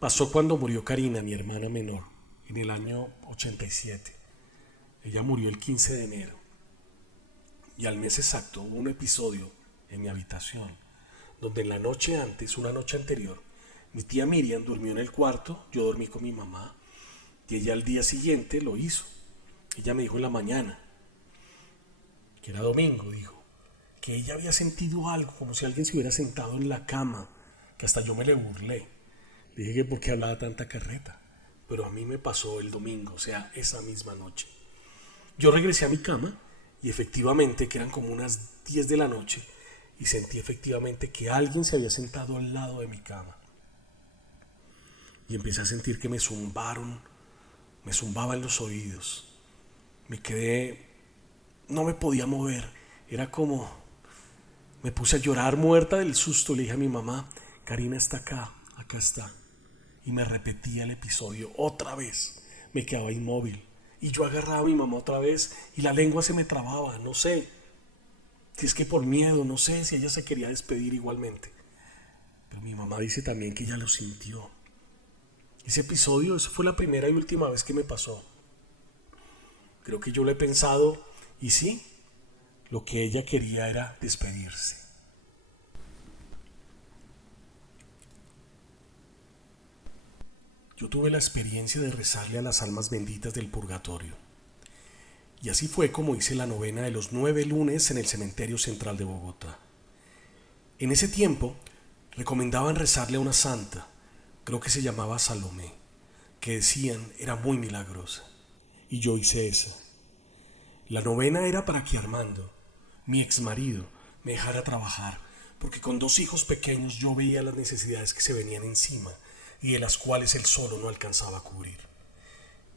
Pasó cuando murió Karina, mi hermana menor, en el año 87. Ella murió el 15 de enero. Y al mes exacto hubo un episodio en mi habitación, donde en la noche antes, una noche anterior, mi tía Miriam durmió en el cuarto, yo dormí con mi mamá, y ella al día siguiente lo hizo. Ella me dijo en la mañana, que era domingo, dijo, que ella había sentido algo, como si alguien se hubiera sentado en la cama, que hasta yo me le burlé. Le dije que por qué hablaba tanta carreta, pero a mí me pasó el domingo, o sea, esa misma noche. Yo regresé a mi cama y efectivamente, que eran como unas 10 de la noche, y sentí efectivamente que alguien se había sentado al lado de mi cama. Y empecé a sentir que me zumbaba en los oídos. Me quedé, no me podía mover, era como, me puse a llorar muerta del susto. Le dije a mi mamá, Karina está acá, acá está. Y me repetía el episodio otra vez. Me quedaba inmóvil. Y yo agarraba a mi mamá otra vez y la lengua se me trababa, no sé. Si es que por miedo, no sé si ella se quería despedir igualmente. Pero mi mamá dice también que ella lo sintió. Ese episodio, esa fue la primera y última vez que me pasó. Creo que yo lo he pensado y sí, lo que ella quería era despedirse. Yo tuve la experiencia de rezarle a las almas benditas del purgatorio. Y así fue como hice la novena de los 9 lunes en el cementerio central de Bogotá. En ese tiempo recomendaban rezarle a una santa, creo que se llamaba Salomé, que decían era muy milagrosa. Y yo hice esa. La novena era para que Armando, mi ex marido, me dejara trabajar, porque con 2 hijos pequeños yo veía las necesidades que se venían encima y de las cuales él solo no alcanzaba a cubrir.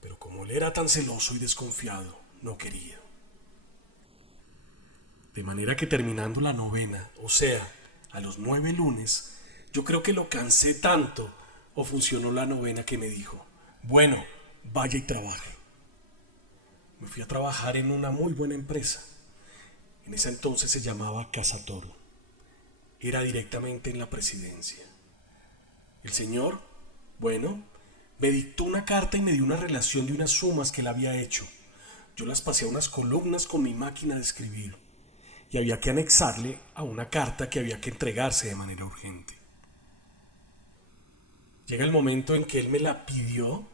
Pero como él era tan celoso y desconfiado, no quería. De manera que terminando la novena, o sea, a los 9 lunes, yo creo que lo cansé tanto o funcionó la novena que me dijo, bueno, vaya y trabaje. Me fui a trabajar en una muy buena empresa. En ese entonces se llamaba Casa Toro. Era directamente en la presidencia. El señor, bueno, me dictó una carta y me dio una relación de unas sumas que él había hecho. Yo las pasé a unas columnas con mi máquina de escribir y había que anexarle a una carta que había que entregarse de manera urgente. Llega el momento en que él me la pidió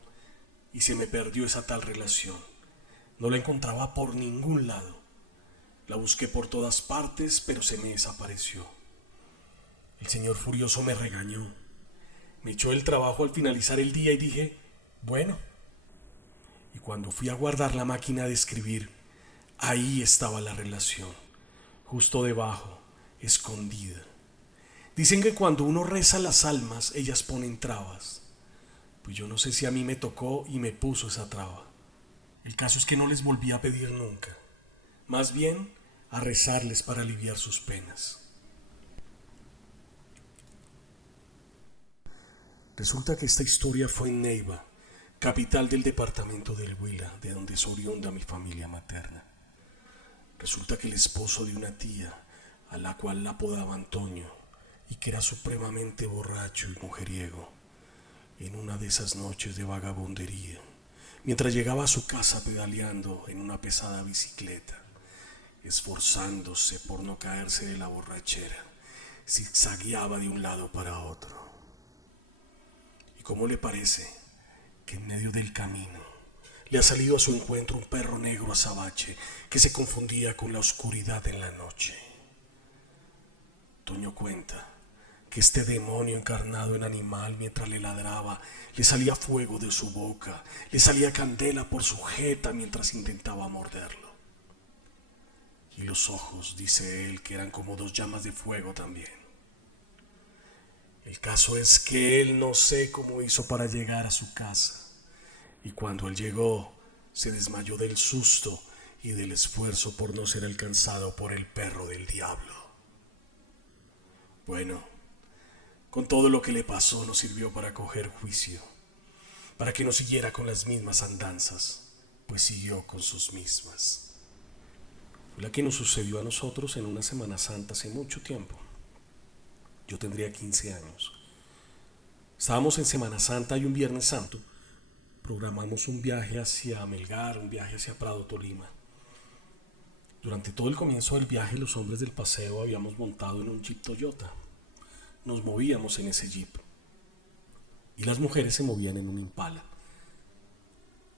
y se me perdió esa tal relación. No la encontraba por ningún lado. La busqué por todas partes, pero se me desapareció. El señor furioso me regañó. Me echó el trabajo al finalizar el día y dije, bueno. Y cuando fui a guardar la máquina de escribir, ahí estaba la relación, justo debajo, escondida. Dicen que cuando uno reza a las almas, ellas ponen trabas. Pues yo no sé si a mí me tocó y me puso esa traba. El caso es que no les volví a pedir nunca. Más bien, a rezarles para aliviar sus penas. Resulta que esta historia fue en Neiva, capital del departamento del Huila, de donde es oriunda mi familia materna. Resulta que el esposo de una tía, a la cual la apodaba Antonio, y que era supremamente borracho y mujeriego, en una de esas noches de vagabundería, mientras llegaba a su casa pedaleando en una pesada bicicleta, esforzándose por no caerse de la borrachera, zigzagueaba de un lado para otro. ¿Y cómo le parece que en medio del camino le ha salido a su encuentro un perro negro azabache que se confundía con la oscuridad en la noche? Toño cuenta que este demonio encarnado en animal, mientras le ladraba, le salía fuego de su boca, le salía candela por su jeta mientras intentaba morderlo. Y los ojos, dice él, que eran como 2 llamas de fuego también. El caso es que él no sé cómo hizo para llegar a su casa. Y cuando él llegó, se desmayó del susto y del esfuerzo por no ser alcanzado por el perro del diablo. Bueno, con todo lo que le pasó no sirvió para coger juicio, para que no siguiera con las mismas andanzas, pues siguió con sus mismas. Fue la que nos sucedió a nosotros en una Semana Santa hace mucho tiempo. Yo tendría 15 años. Estábamos en Semana Santa y un Viernes Santo programamos un viaje hacia Melgar, un viaje hacia Prado, Tolima. Durante todo el comienzo del viaje, los hombres del paseo habíamos montado en un Jeep Toyota. Nos movíamos en ese Jeep. Y las mujeres se movían en un Impala.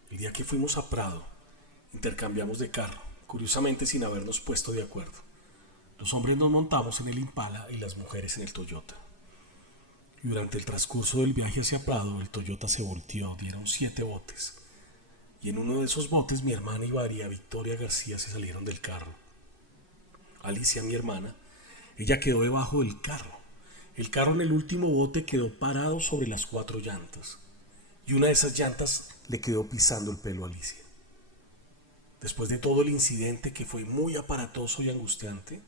El día que fuimos a Prado, intercambiamos de carro, curiosamente sin habernos puesto de acuerdo. Los hombres nos montamos en el Impala y las mujeres en el Toyota. Y durante el transcurso del viaje hacia Prado, el Toyota se volteó, dieron 7 botes. Y en uno de esos botes mi hermana y María Victoria García se salieron del carro. Alicia, mi hermana, ella quedó debajo del carro. El carro en el último bote quedó parado sobre las 4 llantas. Y una de esas llantas le quedó pisando el pelo a Alicia. Después de todo el incidente, que fue muy aparatoso y angustiante,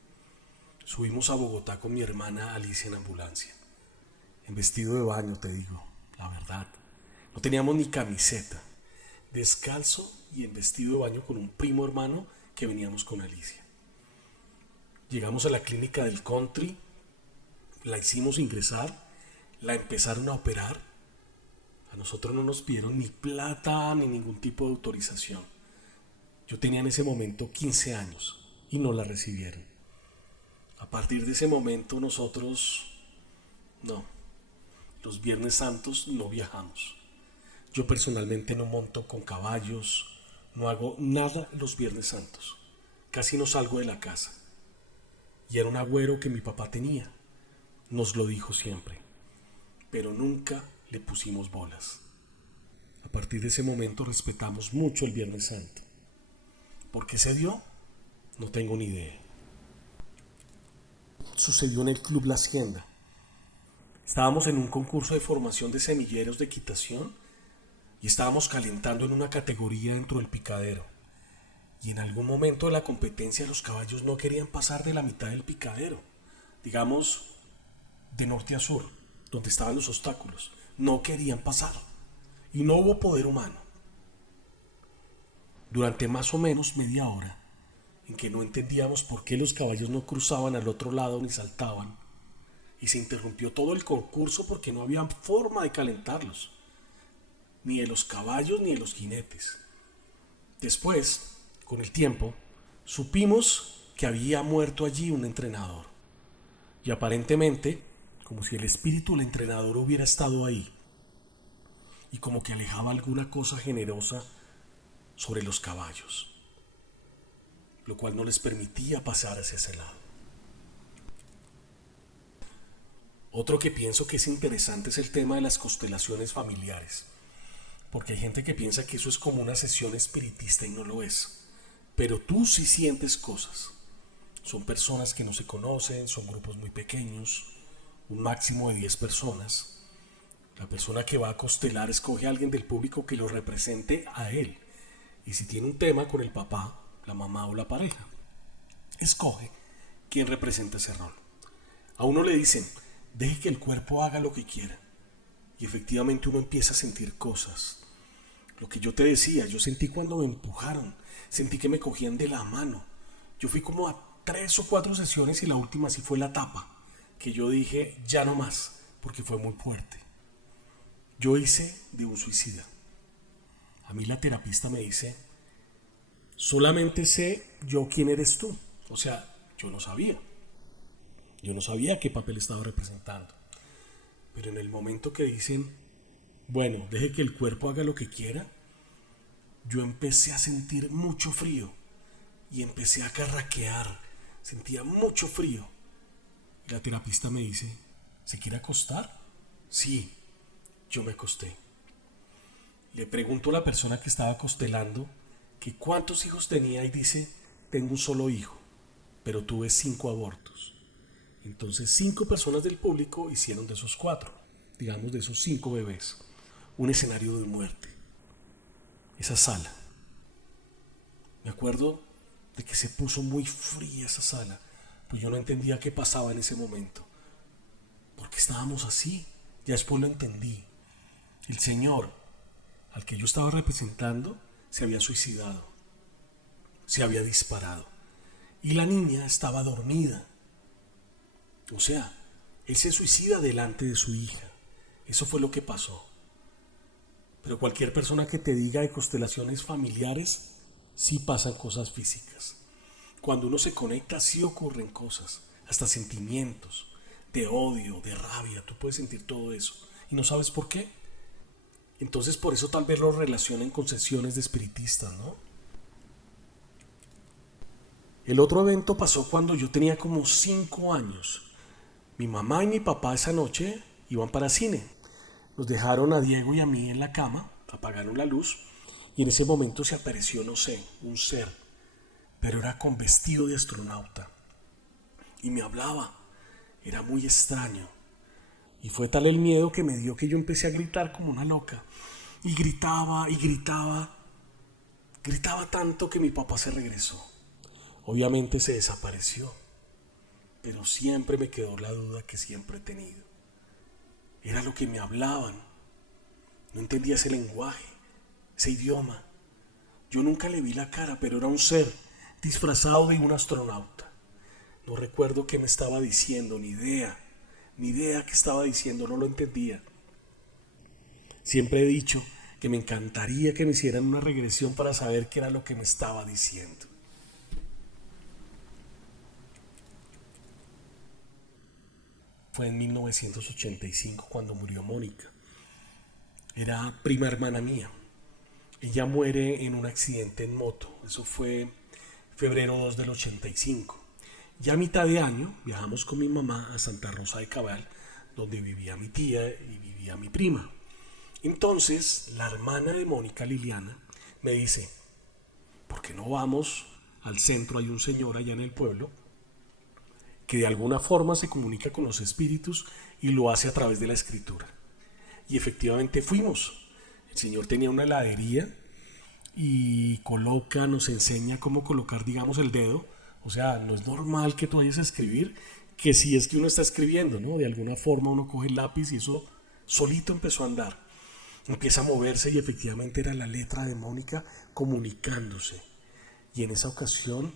subimos a Bogotá con mi hermana Alicia en ambulancia. En vestido de baño, te digo, la verdad. No teníamos ni camiseta. Descalzo y en vestido de baño con un primo hermano que veníamos con Alicia. Llegamos a la clínica del Country, la hicimos ingresar, la empezaron a operar. A nosotros no nos pidieron ni plata ni ningún tipo de autorización. Yo tenía en ese momento 15 años y no la recibieron. A partir de ese momento nosotros, los Viernes Santos no viajamos. Yo personalmente no monto con caballos, no hago nada los Viernes Santos. Casi no salgo de la casa. Y era un agüero que mi papá tenía. Nos lo dijo siempre. Pero nunca le pusimos bolas. A partir de ese momento respetamos mucho el Viernes Santo. ¿Por qué se dio? No tengo ni idea. Sucedió en el Club La Hacienda. Estábamos en un concurso de formación de semilleros de equitación y estábamos calentando en una categoría dentro del picadero. Y en algún momento de la competencia los caballos no querían pasar de la mitad del picadero, digamos de norte a sur, donde estaban los obstáculos. No querían pasar y no hubo poder humano. Durante más o menos media hora, en que no entendíamos por qué los caballos no cruzaban al otro lado ni saltaban, y se interrumpió todo el concurso porque no había forma de calentarlos, ni de los caballos ni de los jinetes. Después, con el tiempo, supimos que había muerto allí un entrenador, y aparentemente, como si el espíritu del entrenador hubiera estado ahí, y como que alejaba alguna cosa generosa sobre los caballos, lo cual no les permitía pasar hacia ese lado. Otro que pienso que es interesante es el tema de las constelaciones familiares, porque hay gente que piensa que eso es como una sesión espiritista y no lo es, pero tú sí sientes cosas. Son personas que no se conocen, son grupos muy pequeños, un máximo de 10 personas. La persona que va a constelar escoge a alguien del público que lo represente a él, y si tiene un tema con el papá, la mamá o la pareja, escoge quién representa ese rol. A uno le dicen: deje que el cuerpo haga lo que quiera. Y efectivamente uno empieza a sentir cosas. Lo que yo te decía, yo sentí cuando me empujaron, sentí que me cogían de la mano. Yo fui como a 3 o 4 sesiones y la última sí fue la tapa, que yo dije ya no más, porque fue muy fuerte. Yo hice de un suicida. A mí la terapista me dice: solamente sé yo quién eres tú. O sea, yo no sabía. Yo no sabía qué papel estaba representando. Pero en el momento que dicen, bueno, deje que el cuerpo haga lo que quiera, yo empecé a sentir mucho frío y empecé a carraquear. Sentía mucho frío. Y la terapista me dice: ¿se quiere acostar? Sí, yo me acosté. Le pregunto a la persona que estaba costelando que cuántos hijos tenía y dice: tengo un solo hijo, pero tuve 5 abortos. Entonces 5 personas del público hicieron de esos 4, digamos de esos 5 bebés, un escenario de muerte. Esa sala, me acuerdo de que se puso muy fría esa sala, pues yo no entendía qué pasaba en ese momento. ¿Por qué estábamos así? Ya después lo entendí. El señor al que yo estaba representando se había suicidado, se había disparado, y la niña estaba dormida. O sea, él se suicida delante de su hija Eso fue lo que pasó. Pero cualquier persona que te diga de constelaciones familiares, sí pasan cosas físicas. Cuando uno se conecta, sí ocurren cosas, hasta sentimientos de odio, de rabia. Tú puedes sentir todo eso y no sabes por qué. Entonces por eso tal vez lo relacionen con sesiones de espiritistas, ¿no? El otro evento pasó cuando yo tenía como 5 años. Mi mamá y mi papá esa noche iban para cine. Nos dejaron a Diego y a mí en la cama, apagaron la luz y en ese momento se apareció, no sé, un ser, pero era con vestido de astronauta y me hablaba. Era muy extraño y fue tal el miedo que me dio que yo empecé a gritar como una loca y gritaba y gritaba, gritaba tanto que mi papá se regresó. Obviamente se desapareció, pero siempre me quedó la duda que siempre he tenido. Era lo que me hablaban. No entendía ese lenguaje, ese idioma. Yo nunca le vi la cara, pero era un ser disfrazado de un astronauta. No recuerdo qué me estaba diciendo, ni idea qué estaba diciendo, no lo entendía. Siempre he dicho que me encantaría que me hicieran una regresión para saber qué era lo que me estaba diciendo. Fue en 1985 cuando murió Mónica. Era prima hermana mía. Ella muere en un accidente en moto. Eso fue febrero 2 del 85. Ya a mitad de año viajamos con mi mamá a Santa Rosa de Cabal, donde vivía mi tía y vivía mi prima. Entonces, la hermana de Mónica, Liliana, me dice, ¿por qué no vamos al centro? Hay un señor allá en el pueblo que de alguna forma se comunica con los espíritus y lo hace a través de la escritura. Y efectivamente fuimos. El señor tenía una heladería y nos enseña cómo colocar, digamos, el dedo. O sea, no es normal que tú vayas a escribir, que si es que uno está escribiendo, ¿no? De alguna forma uno coge el lápiz y eso solito empezó a andar. Empieza a moverse y efectivamente era la letra de Mónica comunicándose. Y en esa ocasión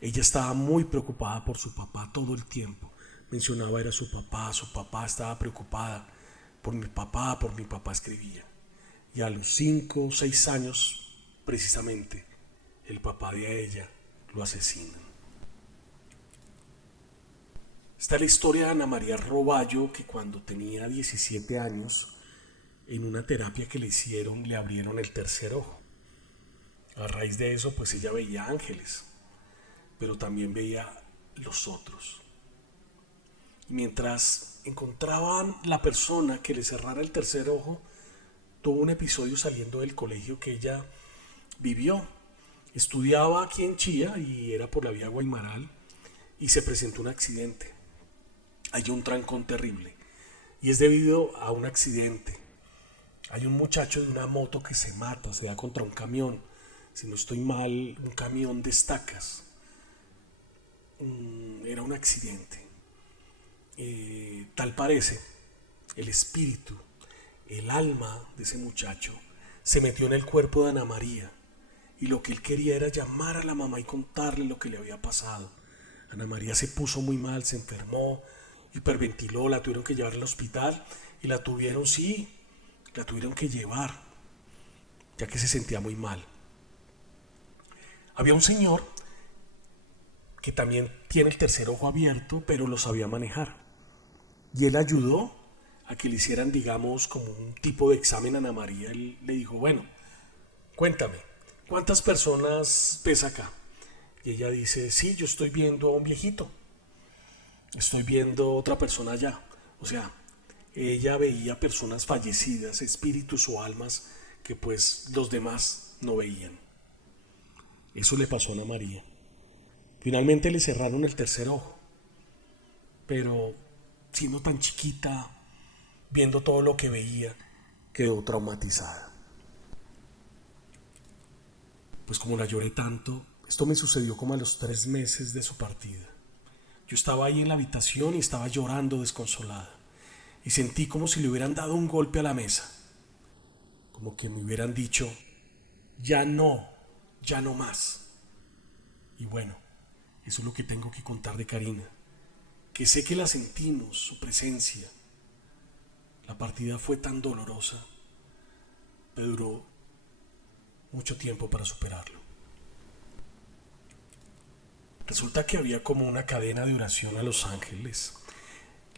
ella estaba muy preocupada por su papá todo el tiempo. Mencionaba era su papá estaba preocupada por mi papá escribía. Y a los 5 o 6 años, precisamente, el papá de ella lo asesinan. Está la historia de Ana María Roballo, que cuando tenía 17 años, en una terapia que le hicieron, le abrieron el tercer ojo. A raíz de eso, pues ella veía ángeles, pero también veía los otros. Y mientras encontraban la persona que le cerrara el tercer ojo, tuvo un episodio saliendo del colegio que ella vivió. Estudiaba aquí en Chía y era por la vía Guaymaral y se presentó un accidente. Hay un trancón terrible y es debido a un accidente. Hay un muchacho de una moto que se mata, se da contra un camión. Si no estoy mal, un camión de estacas. Era un accidente. Tal parece, el espíritu, el alma de ese muchacho se metió en el cuerpo de Ana María y lo que él quería era llamar a la mamá y contarle lo que le había pasado. Ana María se puso muy mal, se enfermó, hiperventiló, la tuvieron que llevar al hospital y la tuvieron que llevar, ya que se sentía muy mal. Había un señor que también tiene el tercer ojo abierto, pero lo sabía manejar. Y él ayudó a que le hicieran, digamos, como un tipo de examen a Ana María. Él le dijo, bueno, cuéntame, ¿cuántas personas ves acá? Y ella dice, sí, yo estoy viendo a un viejito. Estoy viendo otra persona allá. O sea, ella veía personas fallecidas, espíritus o almas que pues los demás no veían. Eso le pasó a Ana María. Finalmente le cerraron el tercer ojo. Pero siendo tan chiquita, viendo todo lo que veía, quedó traumatizada. Pues como la lloré tanto, esto me sucedió como a los 3 meses de su partida. Yo estaba ahí en la habitación y estaba llorando desconsolada. Y sentí como si le hubieran dado un golpe a la mesa. Como que me hubieran dicho, ya no más. Y bueno, eso es lo que tengo que contar de Karina. Que sé que la sentimos, su presencia. La partida fue tan dolorosa, me duró mucho tiempo para superarlo. Resulta que había como una cadena de oración a los ángeles.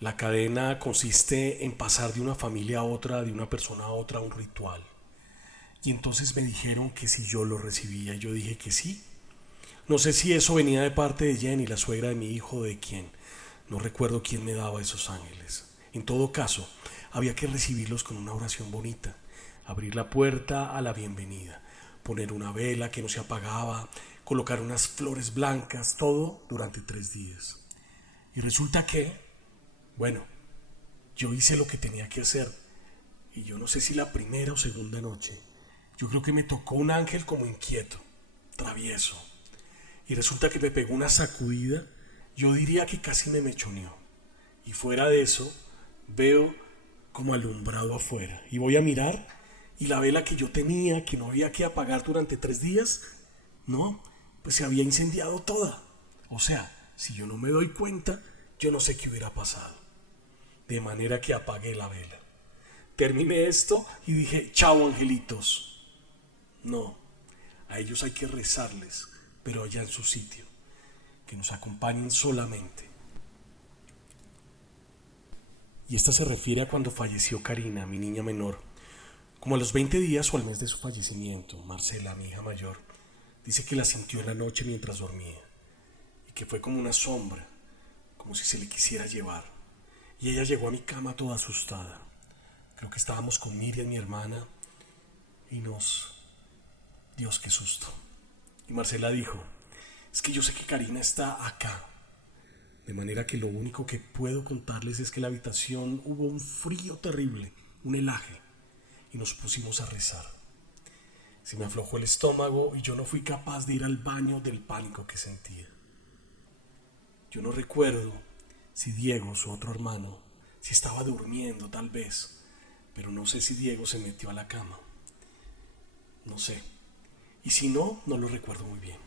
La cadena consiste en pasar de una familia a otra, de una persona a otra, un ritual. Y entonces me dijeron que si yo lo recibía, y yo dije que sí. No sé si eso venía de parte de Jenny, la suegra de mi hijo, o de quién. No recuerdo quién me daba esos ángeles. En todo caso, había que recibirlos con una oración bonita. Abrir la puerta a la bienvenida, poner una vela que no se apagaba, colocar unas flores blancas, todo durante 3 días. Y resulta que, bueno, yo hice lo que tenía que hacer. Y yo no sé si la primera o segunda noche, yo creo que me tocó un ángel como inquieto, travieso. Y resulta que me pegó una sacudida, yo diría que casi me mechoneó. Y fuera de eso, veo como alumbrado afuera. Y voy a mirar, y la vela que yo tenía, que no había que apagar durante 3 días, no, pues se había incendiado toda. O sea, si yo no me doy cuenta, yo no sé qué hubiera pasado. De manera que apagué la vela. Terminé esto y dije, chao angelitos. No, a ellos hay que rezarles, pero allá en su sitio, que nos acompañen solamente. Y esta se refiere a cuando falleció Karina, mi niña menor. Como a los 20 días o al mes de su fallecimiento, Marcela, mi hija mayor, dice que la sintió en la noche mientras dormía y que fue como una sombra, como si se le quisiera llevar. Y ella llegó a mi cama toda asustada. Creo que estábamos con Miriam, mi hermana, y Dios, qué susto. Y Marcela dijo, es que yo sé que Karina está acá. De manera que lo único que puedo contarles es que en la habitación hubo un frío terrible, un helaje, y nos pusimos a rezar. Se me aflojó el estómago y yo no fui capaz de ir al baño del pánico que sentía. Yo no recuerdo si Diego, su otro hermano, si estaba durmiendo tal vez, pero no sé si Diego se metió a la cama. No sé. Y si no, no lo recuerdo muy bien.